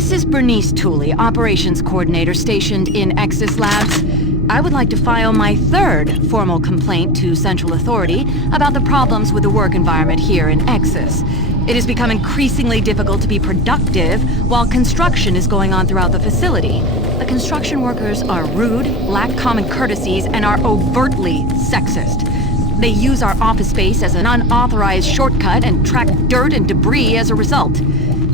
This is Bernice Tooley, Operations Coordinator stationed in Exis Labs. I would like to file my third formal complaint to Central Authority about the problems with the work environment here in Exis. It has become increasingly difficult to be productive while construction is going on throughout the facility. The construction workers are rude, lack common courtesies, and are overtly sexist. They use our office space as an unauthorized shortcut and track dirt and debris as a result.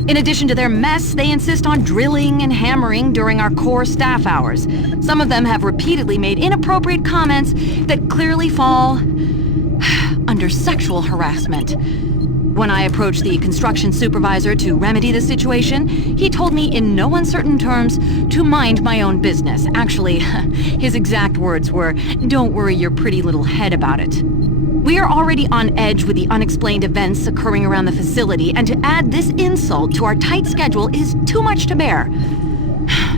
In addition to their mess, they insist on drilling and hammering during our core staff hours. Some of them have repeatedly made inappropriate comments that clearly fall under sexual harassment. When I approached the construction supervisor to remedy the situation, he told me in no uncertain terms to mind my own business. Actually, his exact words were, "Don't worry your pretty little head about it." We are already on edge with the unexplained events occurring around the facility, and to add this insult to our tight schedule is too much to bear.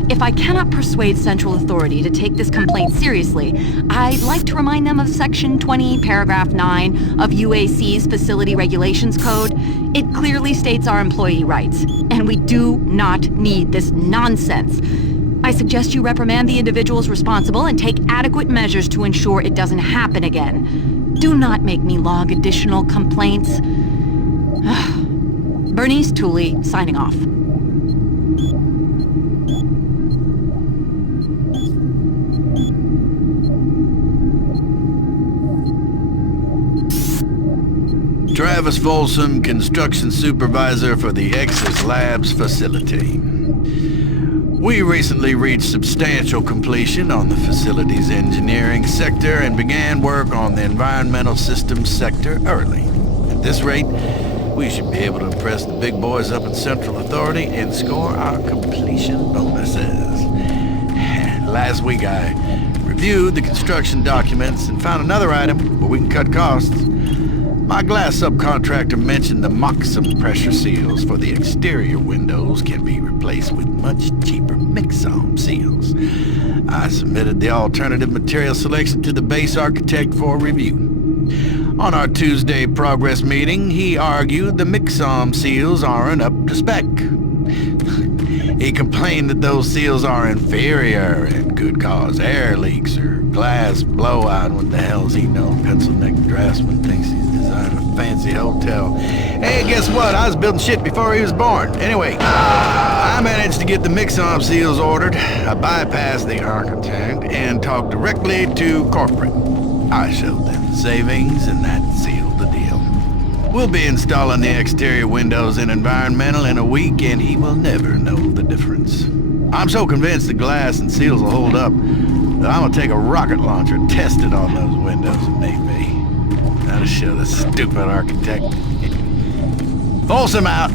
If I cannot persuade Central Authority to take this complaint seriously, I'd like to remind them of Section 20, Paragraph 9 of UAC's Facility Regulations Code. It clearly states our employee rights, and we do not need this nonsense. I suggest you reprimand the individuals responsible and take adequate measures to ensure it doesn't happen again. Do not make me log additional complaints. Bernice Tooley, signing off. Travis Folsom, Construction Supervisor for the Exis Labs facility. We recently reached substantial completion on the facility's engineering sector and began work on the environmental systems sector early. At this rate, we should be able to impress the big boys up at Central Authority and score our completion bonuses. Last week I reviewed the construction documents and found another item where we can cut costs. My glass subcontractor mentioned the Moxum pressure seals for the exterior windows can be replaced with much cheaper Mixom seals. I submitted the alternative material selection to the base architect for review. On our Tuesday progress meeting, he argued the Mixom seals aren't up to spec. He complained that those seals are inferior and could cause air leaks or glass blowout. What the hell's he know? Pencil-neck draftsman thinks he's designing a fancy hotel. Hey, guess what? I was building shit before he was born. Anyway, I managed to get the Mixom seals ordered. I bypassed the architect and talked directly to corporate. I showed them the savings, and that sealed the deal. We'll be installing the exterior windows in environmental in a week, and he will never know the difference. I'm so convinced the glass and seals will hold up that I'm gonna take a rocket launcher and test it on those windows if need be. That'll show the stupid architect. Folsom out!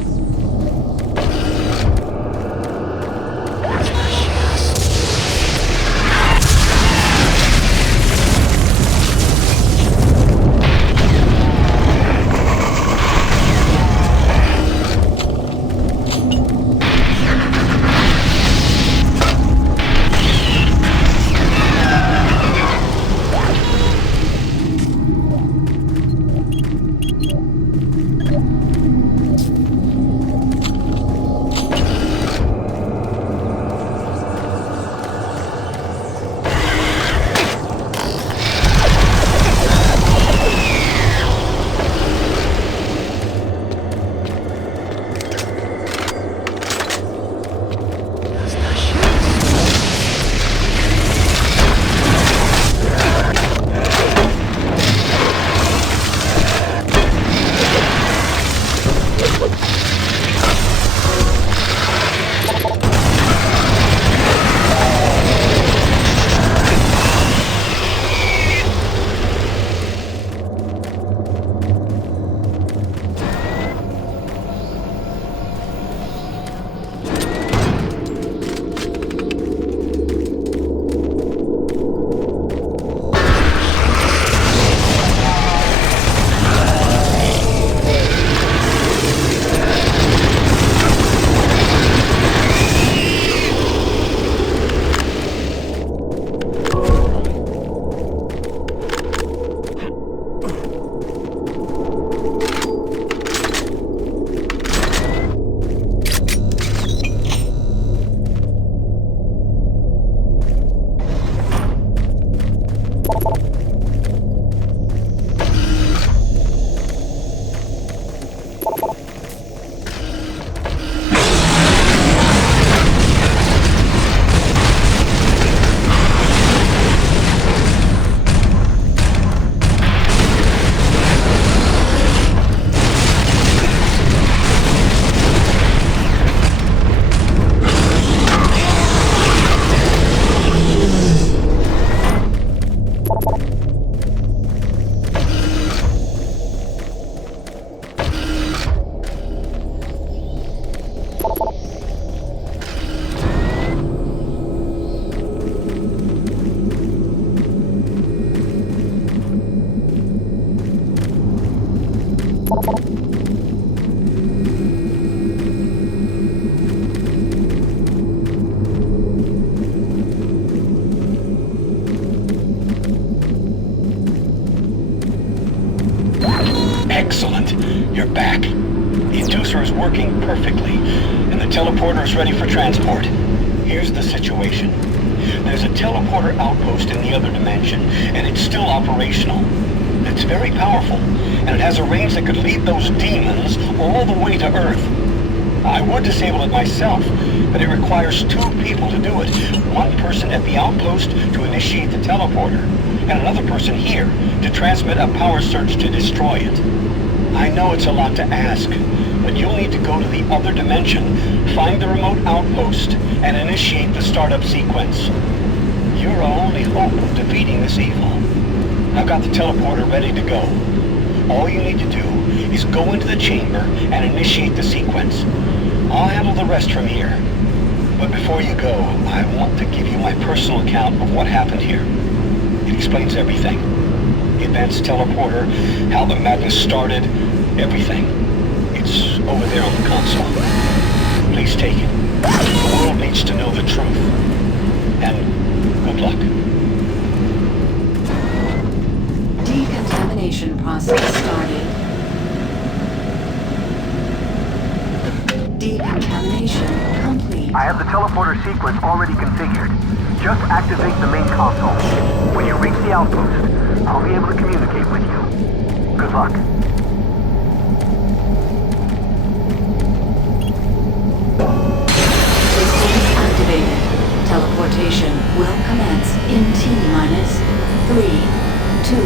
Excellent. You're back. The inducer is working perfectly, and the teleporter is ready for transport. Here's the situation. There's a teleporter outpost in the other dimension, and it's still operational. It's very powerful, and it has a range that could lead those demons all the way to Earth. I would disable it myself, but it requires 2 people to do it. One person at the outpost to initiate the teleporter, and another person here to transmit a power surge to destroy it. I know it's a lot to ask, but you'll need to go to the other dimension, find the remote outpost, and initiate the startup sequence. You're our only hope of defeating this evil. I've got the teleporter ready to go. All you need to do is go into the chamber and initiate the sequence. I'll handle the rest from here. But before you go, I want to give you my personal account of what happened here. It explains everything. The advanced teleporter, how the madness started, everything. It's over there on the console. Please take it. The world needs to know the truth. And good luck. Decontamination process started. Decontamination complete. I have the teleporter sequence already configured. Just activate the main console. When you reach the outpost, I'll be able to communicate with you. Good luck. Systems activated. Teleportation will commence in T-minus 3, 2,